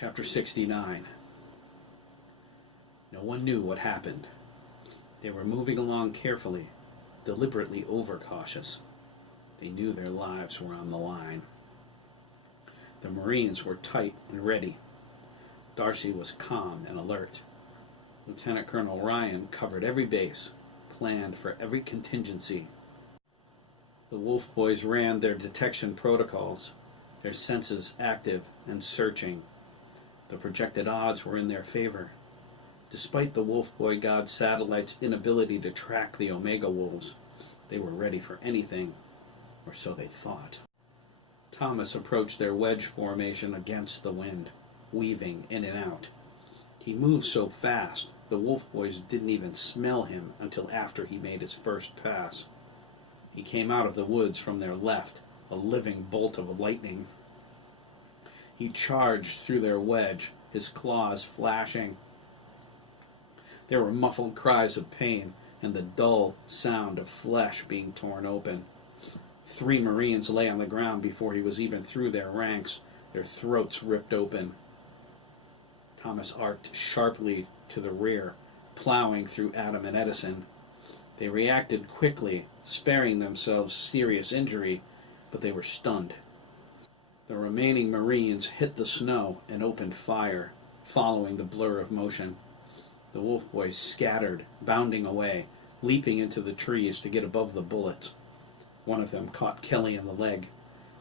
Chapter 69. No one knew what happened. They were moving along carefully, deliberately overcautious. They knew their lives were on the line. The Marines were tight and ready. Darcy was calm and alert. Lieutenant Colonel Ryan covered every base, planned for every contingency. The Wolf Boys ran their detection protocols, their senses active and searching. The projected odds were in their favor. Despite the Wolf Boy God satellite's inability to track the Omega Wolves, they were ready for anything, or so they thought. Thomas approached their wedge formation against the wind, weaving in and out. He moved so fast, the Wolf Boys didn't even smell him until after he made his first pass. He came out of the woods from their left, a living bolt of lightning. He charged through their wedge, his claws flashing. There were muffled cries of pain and the dull sound of flesh being torn open. 3 Marines lay on the ground before he was even through their ranks, their throats ripped open. Thomas arced sharply to the rear, plowing through Adam and Edison. They reacted quickly, sparing themselves serious injury, but they were stunned. The remaining Marines hit the snow and opened fire, following the blur of motion. The Wolf Boys scattered, bounding away, leaping into the trees to get above the bullets. One of them caught Kelly in the leg.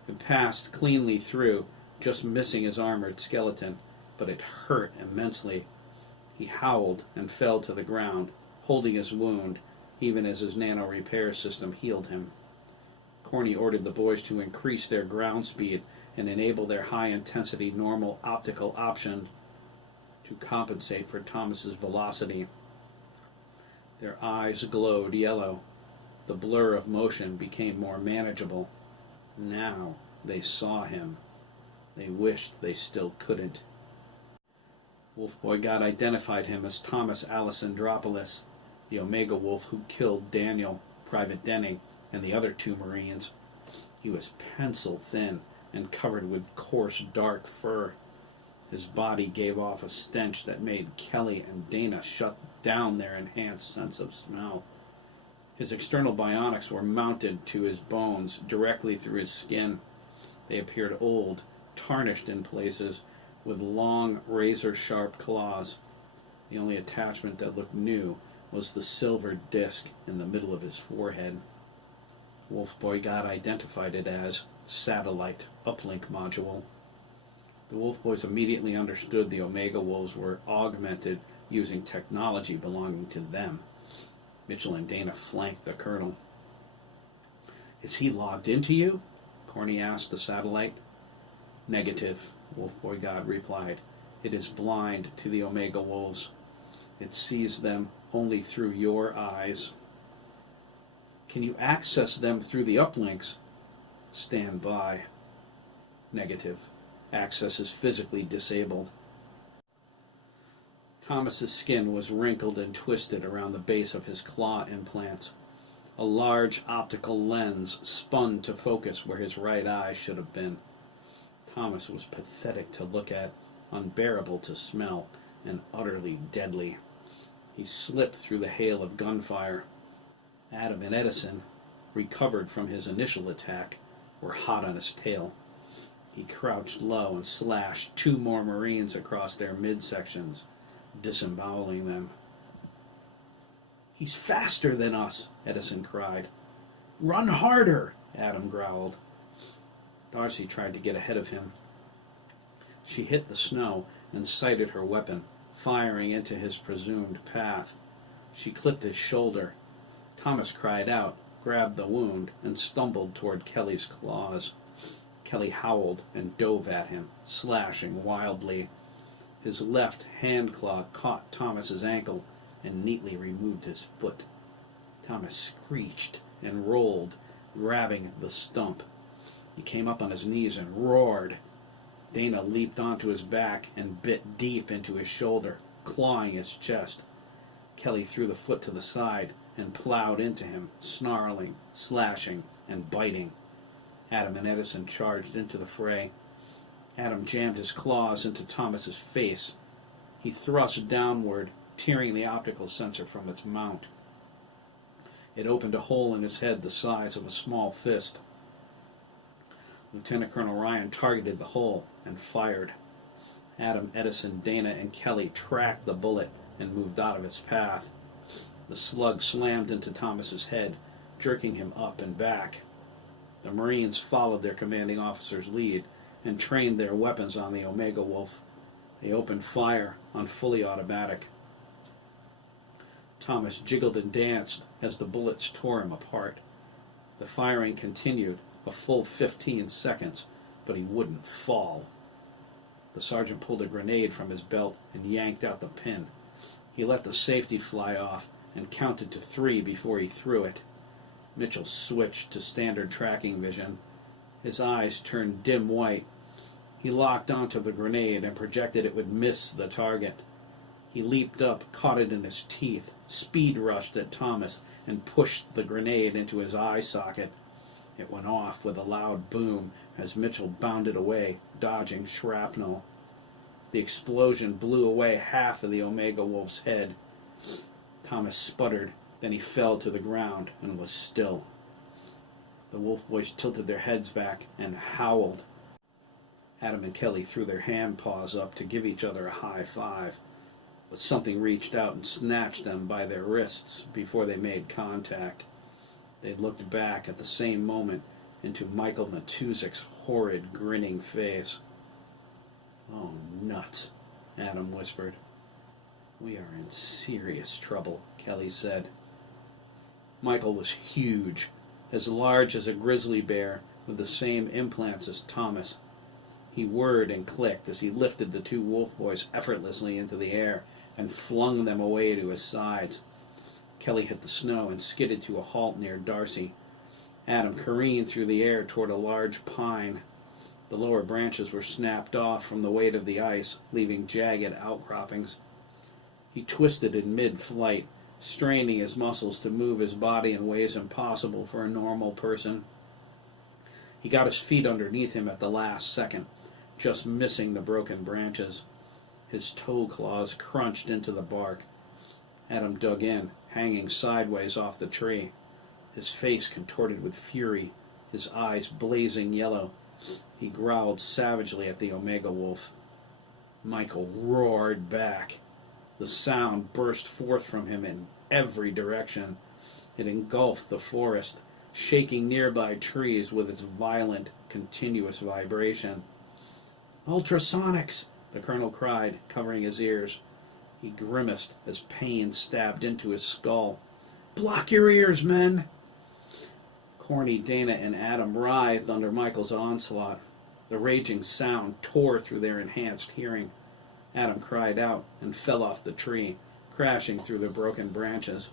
It passed cleanly through, just missing his armored skeleton, but it hurt immensely. He howled and fell to the ground, holding his wound, even as his nano repair system healed him. Corny ordered the boys to increase their ground speed and enable their high-intensity normal optical option to compensate for Thomas's velocity. Their eyes glowed yellow. The blur of motion became more manageable. Now they saw him. They wished they still couldn't. Wolf Boy God identified him as Thomas Alessandropoulos, the Omega Wolf who killed Daniel, Private Denning, and the other 2 Marines. He was pencil-thin and covered with coarse, dark fur. His body gave off a stench that made Kelly and Dana shut down their enhanced sense of smell. His external bionics were mounted to his bones directly through his skin. They appeared old, tarnished in places, with long, razor-sharp claws. The only attachment that looked new was the silver disc in the middle of his forehead. Wolf Boy God identified it as Satellite Uplink Module. The Wolf Boys immediately understood the Omega Wolves were augmented using technology belonging to them. Mitchell and Dana flanked the colonel. "Is he logged into you?" Corny asked the satellite. "Negative," Wolf Boy God replied. "It is blind to the Omega Wolves. It sees them only through your eyes." "Can you access them through the uplinks?" "Stand by." "Negative. Access is physically disabled." Thomas's skin was wrinkled and twisted around the base of his claw implants. A large optical lens spun to focus where his right eye should have been. Thomas was pathetic to look at, unbearable to smell, and utterly deadly. He slipped through the hail of gunfire. Adam and Edison, recovered from his initial attack, were hot on his tail. He crouched low and slashed 2 more Marines across their midsections, disemboweling them. "He's faster than us," Edison cried. "Run harder," Adam growled. Darcy tried to get ahead of him. She hit the snow and sighted her weapon, firing into his presumed path. She clipped his shoulder. Thomas cried out, grabbed the wound, and stumbled toward Kelly's claws. Kelly howled and dove at him, slashing wildly. His left hand claw caught Thomas's ankle and neatly removed his foot. Thomas screeched and rolled, grabbing the stump. He came up on his knees and roared. Dana leaped onto his back and bit deep into his shoulder, clawing his chest. Kelly threw the foot to the side and plowed into him, snarling, slashing, and biting. Adam and Edison charged into the fray. Adam jammed his claws into Thomas's face. He thrust downward, tearing the optical sensor from its mount. It opened a hole in his head the size of a small fist. Lieutenant Colonel Ryan targeted the hole and fired. Adam, Edison, Dana, and Kelly tracked the bullet and moved out of its path. The slug slammed into Thomas's head, jerking him up and back. The Marines followed their commanding officer's lead and trained their weapons on the Omega Wolf. They opened fire on fully automatic. Thomas jiggled and danced as the bullets tore him apart. The firing continued a full 15 seconds, but he wouldn't fall. The sergeant pulled a grenade from his belt and yanked out the pin. He let the safety fly off and counted to 3 before he threw it. Mitchell switched to standard tracking vision. His eyes turned dim white. He locked onto the grenade and projected it would miss the target. He leaped up, caught it in his teeth, speed rushed at Thomas, and pushed the grenade into his eye socket. It went off with a loud boom as Mitchell bounded away, dodging shrapnel. The explosion blew away half of the Omega Wolf's head. Thomas sputtered, then he fell to the ground and was still. The Wolf Boys tilted their heads back and howled. Adam and Kelly threw their hand paws up to give each other a high five, but something reached out and snatched them by their wrists before they made contact. They looked back at the same moment into Michael Matuzik's horrid, grinning face. "Oh, nuts," Adam whispered. "We are in serious trouble," Kelly said. Michael was huge, as large as a grizzly bear, with the same implants as Thomas. He whirred and clicked as he lifted the 2 Wolf Boys effortlessly into the air and flung them away to his sides. Kelly hit the snow and skidded to a halt near Darcy. Adam careened through the air toward a large pine. The lower branches were snapped off from the weight of the ice, leaving jagged outcroppings. He twisted in mid-flight, straining his muscles to move his body in ways impossible for a normal person. He got his feet underneath him at the last second, just missing the broken branches. His toe claws crunched into the bark. Adam dug in, hanging sideways off the tree. His face contorted with fury, his eyes blazing yellow. He growled savagely at the Omega Wolf. Michael roared back. The sound burst forth from him in every direction. It engulfed the forest, shaking nearby trees with its violent, continuous vibration. "Ultrasonics!" the colonel cried, covering his ears. He grimaced as pain stabbed into his skull. "Block your ears, men!" Corny, Dana, and Adam writhed under Michael's onslaught. The raging sound tore through their enhanced hearing. Adam cried out and fell off the tree, crashing through the broken branches.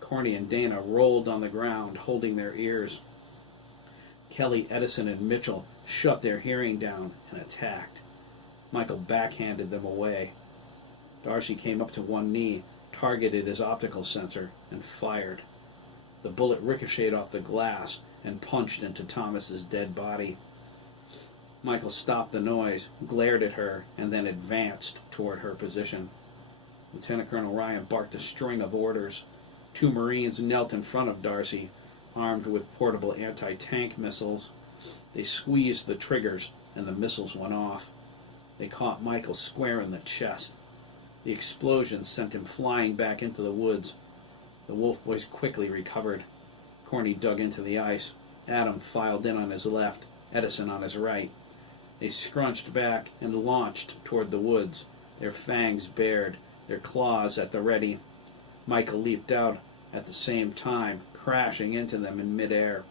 Corny and Dana rolled on the ground, holding their ears. Kelly, Edison, and Mitchell shut their hearing down and attacked. Michael backhanded them away. Darcy came up to one knee, targeted his optical sensor, and fired. The bullet ricocheted off the glass and punched into Thomas's dead body. Michael stopped the noise, glared at her, and then advanced toward her position. Lieutenant Colonel Ryan barked a string of orders. 2 Marines knelt in front of Darcy, armed with portable anti-tank missiles. They squeezed the triggers, and the missiles went off. They caught Michael square in the chest. The explosion sent him flying back into the woods. The Wolf Boys quickly recovered. Corny dug into the ice. Adam filed in on his left, Edison on his right. They scrunched back and launched toward the woods, their fangs bared, their claws at the ready. Michael leaped out at the same time, crashing into them in midair.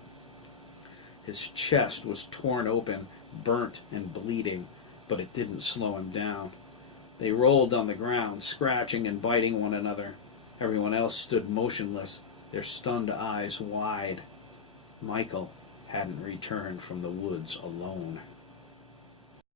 His chest was torn open, burnt and bleeding, but it didn't slow him down. They rolled on the ground, scratching and biting one another. Everyone else stood motionless, their stunned eyes wide. Michael hadn't returned from the woods alone.